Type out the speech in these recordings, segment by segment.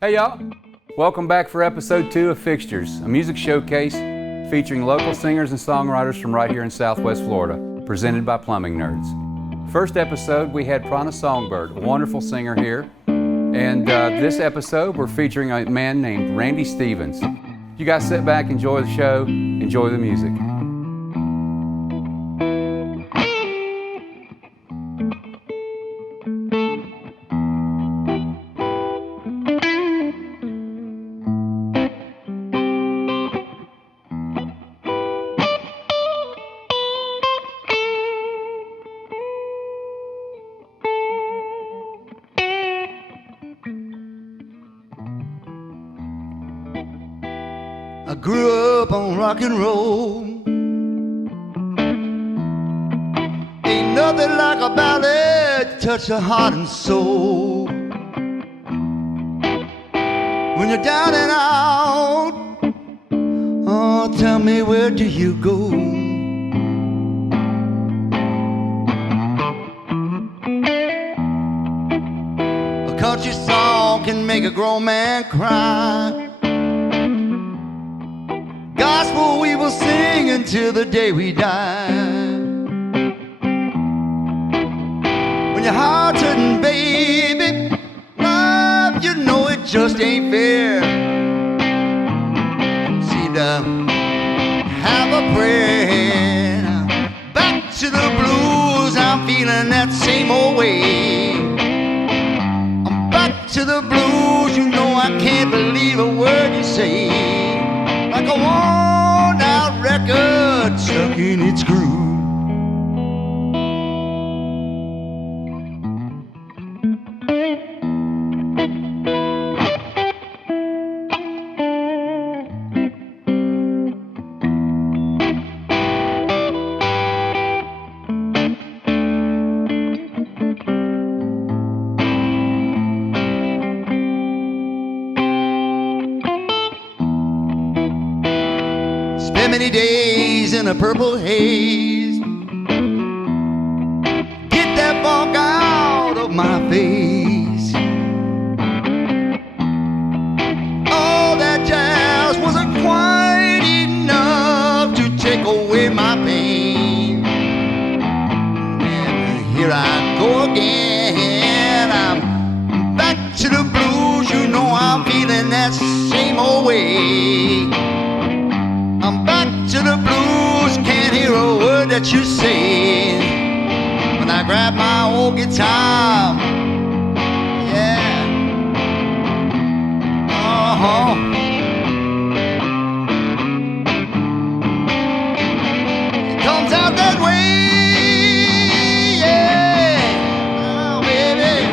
Hey y'all, welcome back for episode 2 of Fixtures, a music showcase featuring local singers and songwriters from right here in Southwest Florida, presented by Plumbing Nerds. First episode we had Prana Songbird, a wonderful singer here, and this episode we're featuring a man named Randy Stevens. You guys sit back, enjoy the show, enjoy the music. I grew up on rock and roll. Ain't nothing like a ballad to touch the heart and soul. When you're down and out, oh, tell me, where do you go? A country song can make a grown man cry. Gospel we will sing until the day we die. When your heart's hurting, baby, love, you know it just ain't fair. Seem to have a prayer. Back to the blues, I'm feeling that same old way. I'm back to the blues, you know I can't believe a word you say. Like a worn-out record stuck in its groove. Spent many days in a purple haze. Get that fog out of my face. All that jazz wasn't quite enough to take away my pain. And here I go again. I'm back to the blues. You know I'm feeling that same old way. I'm back to the blues, can't hear a word that you say. When I grab my old guitar, yeah, it comes out that way, yeah, oh baby.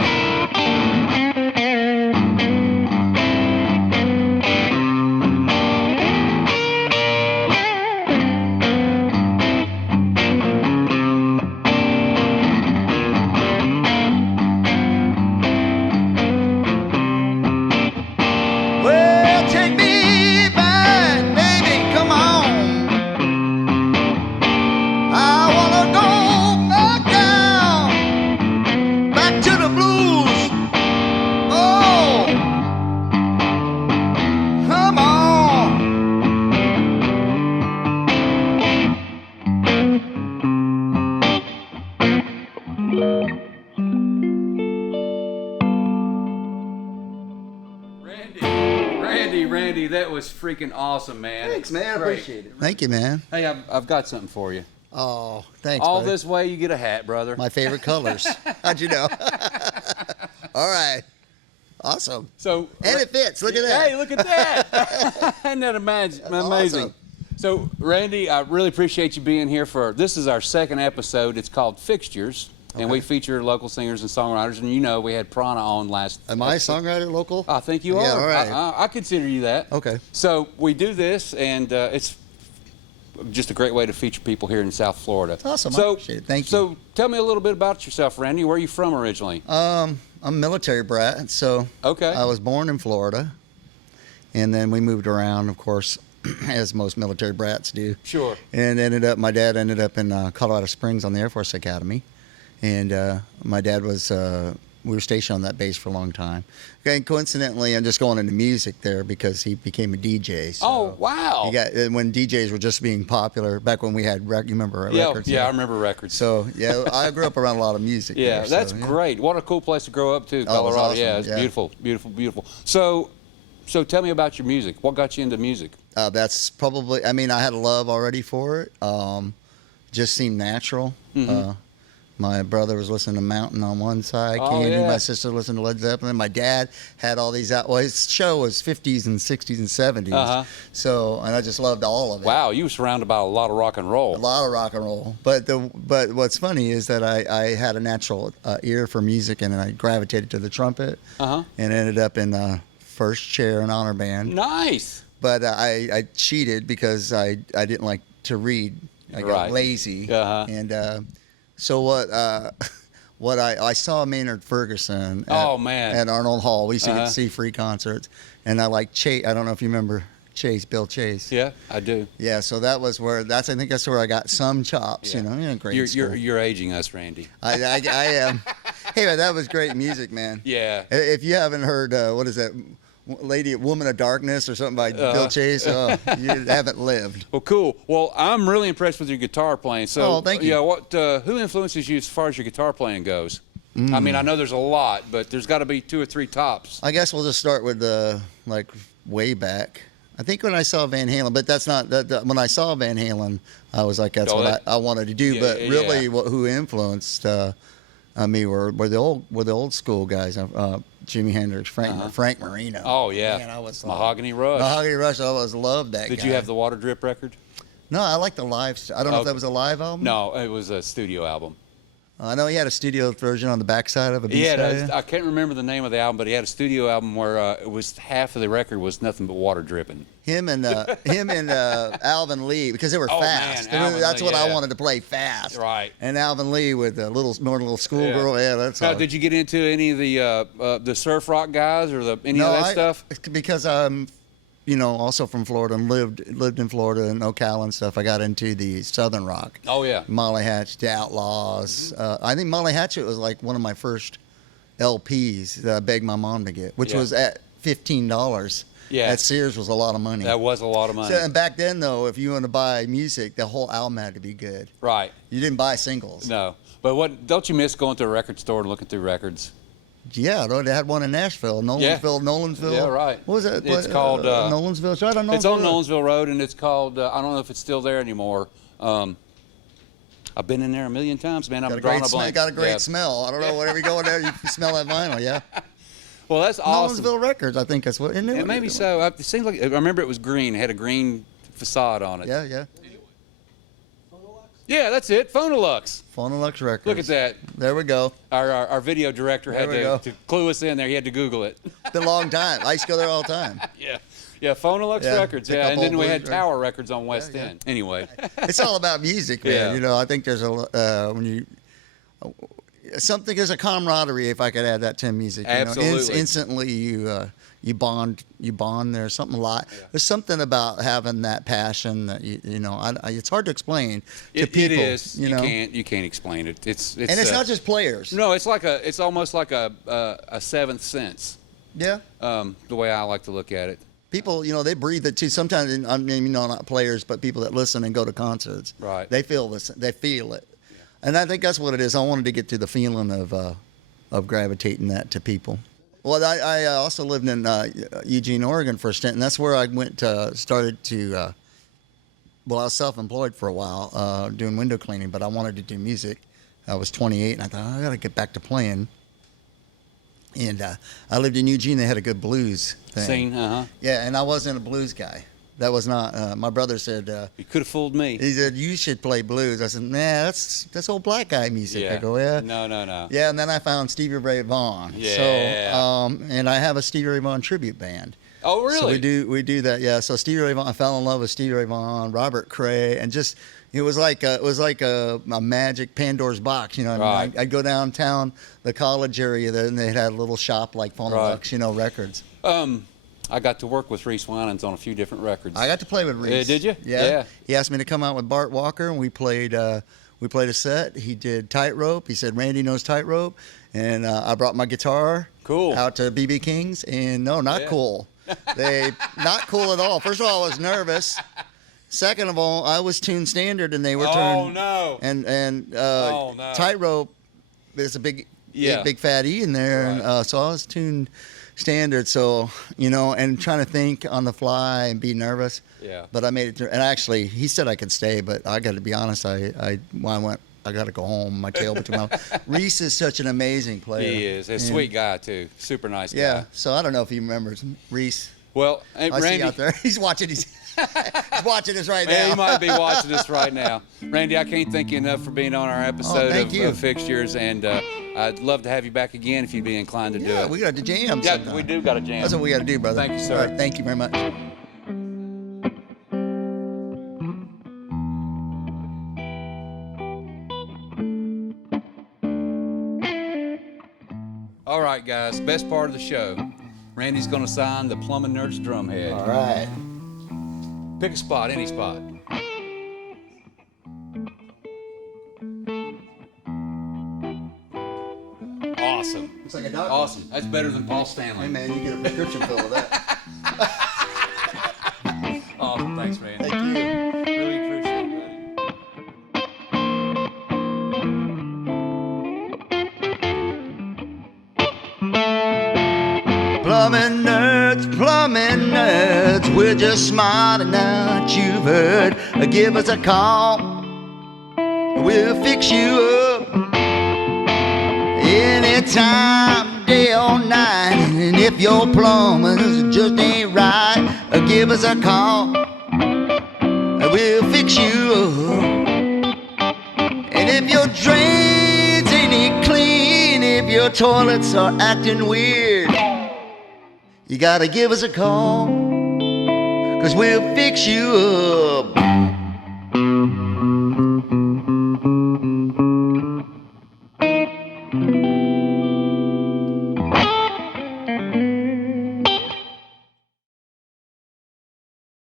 Randy, that was freaking awesome, man. Thanks, man. I appreciate it. Thank you, man. Hey, I've got something for you. Oh, thanks, All buddy. this way, you get a hat, brother. My favorite colors. How'd you know? All right. Awesome. So, and it fits. Look at that. Hey, look at that. Isn't that amazing? Awesome. So, Randy, I really appreciate you being here this is our second episode. It's called Fixtures. Okay. And we feature local singers and songwriters. And you know, we had Prana on last Am I a songwriter local? I think you are. Yeah, all right. I consider you that. Okay. So we do this, and it's just a great way to feature people here in South Florida. That's awesome. So, I appreciate it. Thank you. So tell me a little bit about yourself, Randy. Where are you from originally? I'm a military brat, so okay. I was born in Florida, and then we moved around, of course, as most military brats do. Sure. And my dad ended up in Colorado Springs on the Air Force Academy. And my dad was we were stationed on that base for a long time. Okay, and coincidentally, I'm just going into music there because he became a DJ. So Oh, wow. he got when DJs were just being popular back when we had you remember records? Yeah, I remember records. So yeah, I grew up around a lot of music. Yeah, there, that's so, great. What a cool place to grow up to, Oh, it was Colorado. awesome. Yeah, it's beautiful, beautiful, beautiful. So tell me about your music. What got you into music? That's probably. I mean, I had a love already for it. Just seemed natural. Mm-hmm. My brother was listening to Mountain on one side, Oh, Candy. yeah. My sister listened to Led Zeppelin. My dad had all these out. Well, his show was 50s and 60s and 70s. Uh-huh. So, and I just loved all of it. Wow, you were surrounded by a lot of rock and roll. A lot of rock and roll. But what's funny is that I had a natural ear for music, and I gravitated to the trumpet, Uh-huh. and ended up in first chair in honor band. Nice. But I cheated because I didn't like to read. I got Right. lazy. Uh-huh. And so what I saw Maynard Ferguson at Arnold Hall. We used to get to see free concerts. And I like Chase. I don't know if you remember Bill Chase. Yeah, I do. Yeah, so I think that's where I got some chops, Yeah. in grade school. You're aging us, Randy. I am. Hey, man, that was great music, man. Yeah. If you haven't heard, what is that? Woman of Darkness or something by Bill Chase. You haven't lived. Well, cool. Well, I'm really impressed with your guitar playing. So, thank you. Yeah, who influences you as far as your guitar playing goes? I mean, I know there's a lot, but there's got to be 2 or 3 tops. I guess we'll just start with like way back. I think when I saw Van Halen, but that's not when I saw Van Halen, I was like, that's what I wanted to do. Yeah, but yeah, really, yeah. who influenced me were the old school guys. Jimi Hendrix, Frank Marino. Oh yeah, Man, I was Mahogany Rush. Mahogany Rush. I always loved that. Did guy. you have the Water Drip record? No, I like the live. I don't know if Okay. that was a live album. No, it was a studio album. I know he had a studio version on the backside of a He had B-side. I can't remember the name of the album, but he had a studio album where it was half of the record was nothing but water dripping. Him and Alvin Lee, because they were Oh, fast. man, Alvin That's Lee, what I yeah. wanted to play fast. Right. And Alvin Lee with the little schoolgirl. Yeah, that's Now, all. did you get into any of the surf rock guys or any of that stuff? Because I'm, also from Florida and lived in Florida and Ocala and stuff. I got into the Southern rock. Oh yeah. Molly Hatchet, the Outlaws. I think Molly Hatchet was like one of my first LPs that I begged my mom to get, which was at $15. Yeah. At Sears was a lot of money. That was a lot of money. So, and back then, though, if you wanted to buy music, the whole album had to be good. Right. You didn't buy singles. No. But don't you miss going to a record store and looking through records? Yeah, they had one in Nashville, Nolensville. Yeah, right. What was that? It's called Nolensville. It's right on Nolensville. It's on Nolensville Road, and it's called. I don't know if it's still there anymore. I've been in there a million times, man. I'm drawing a blank. Got a great smell. I don't know. Whenever you go in there, you can smell that vinyl. Yeah. Well, that's awesome. Nolensville Records, I think that's what. Isn't it? It maybe so. It seems like I remember it was green. It had a green facade on it. Yeah. Yeah, that's it. Phonolux. Phonolux Records. Look at that. There we go. Our video director had to clue us in there. He had to Google it. It's been a long time. I used to go there all the time. Yeah, Phonolux Records. Pick Yeah, up and then old we had blues Tower Records on West End. Anyway. It's all about music, man. Yeah. I think there's there's a camaraderie, if I could add that to music. Absolutely. Instantly you bond. There's something There's something about having that passion that it's hard to explain to people. It is. You can't explain it. It's and it's not just players. No, it's almost like a seventh sense. Yeah. The way I like to look at it. People, they breathe it too. Sometimes, not players, but people that listen and go to concerts. Right. They feel this. They feel it. And I think that's what it is. I wanted to get to the feeling of gravitating that to people. Well, I also lived in Eugene, Oregon for a stint, and that's where I started to. I was self-employed for a while, doing window cleaning, but I wanted to do music. I was 28, and I thought I got to get back to playing. And I lived in Eugene. They had a good blues thing. Scene, Yeah, and I wasn't a blues guy. That was not. My brother said. You could have fooled me. He said you should play blues. I said, nah, that's old black guy music. Yeah. I go, yeah. No. Yeah, and then I found Stevie Ray Vaughan. Yeah. So, and I have a Stevie Ray Vaughan tribute band. Oh, really? So we do that. Yeah. So Stevie Ray Vaughan. I fell in love with Stevie Ray Vaughan, Robert Cray, and just. It was like a magic Pandora's box, Right. I'd go downtown, the college area there, and they had a little shop like Phonolux, records. I got to work with Reese Winans on a few different records. I got to play with Reese. Did you? Yeah. He asked me to come out with Bart Walker, and we played We played a set. He did Tightrope. He said Randy knows Tightrope, and I brought my guitar out to BB King's, and no, not cool. Not cool at all. First of all, I was nervous. Second of all, I was tuned standard, and they were tuned. Oh no! And Tightrope, there's a big fat E in there, and so I was tuned standard. So and trying to think on the fly and be nervous. Yeah. But I made it through. And actually, he said I could stay, but I got to be honest. I got to go home. My tail between my. Reese is such an amazing player. He is a sweet guy too. Super nice guy. Yeah. So I don't know if he remembers Reese. Well, I Randy, see out there. He's watching. He's watching us right now. Yeah, he might be watching us right now. Randy, I can't thank you enough for being on our episode of Fixtures, and I'd love to have you back again if you'd be inclined to do it. Yeah, we got to jam. Yeah, sometime. we do got to jam. That's what we got to do, brother. Thank you, sir. All right, thank you very much. All right, guys, best part of the show. Randy's going to sign the Plumbing Nerds drum head. All right. Pick a spot, any spot. Awesome. Looks like a doctor. Awesome. That's better than Paul Stanley. Hey, man, you get a prescription fill of that. Awesome. Thanks, Randy. Thank you. Really appreciate it, buddy. Plumbing nerds, we're just smart enough. You've heard. Give us a call. We'll fix you up anytime, day or night. And if your plumbers just ain't right, give us a call. We'll fix you up. And if your drains ain't clean, if your toilets are acting weird, you gotta give us a call, 'cause we'll fix you up.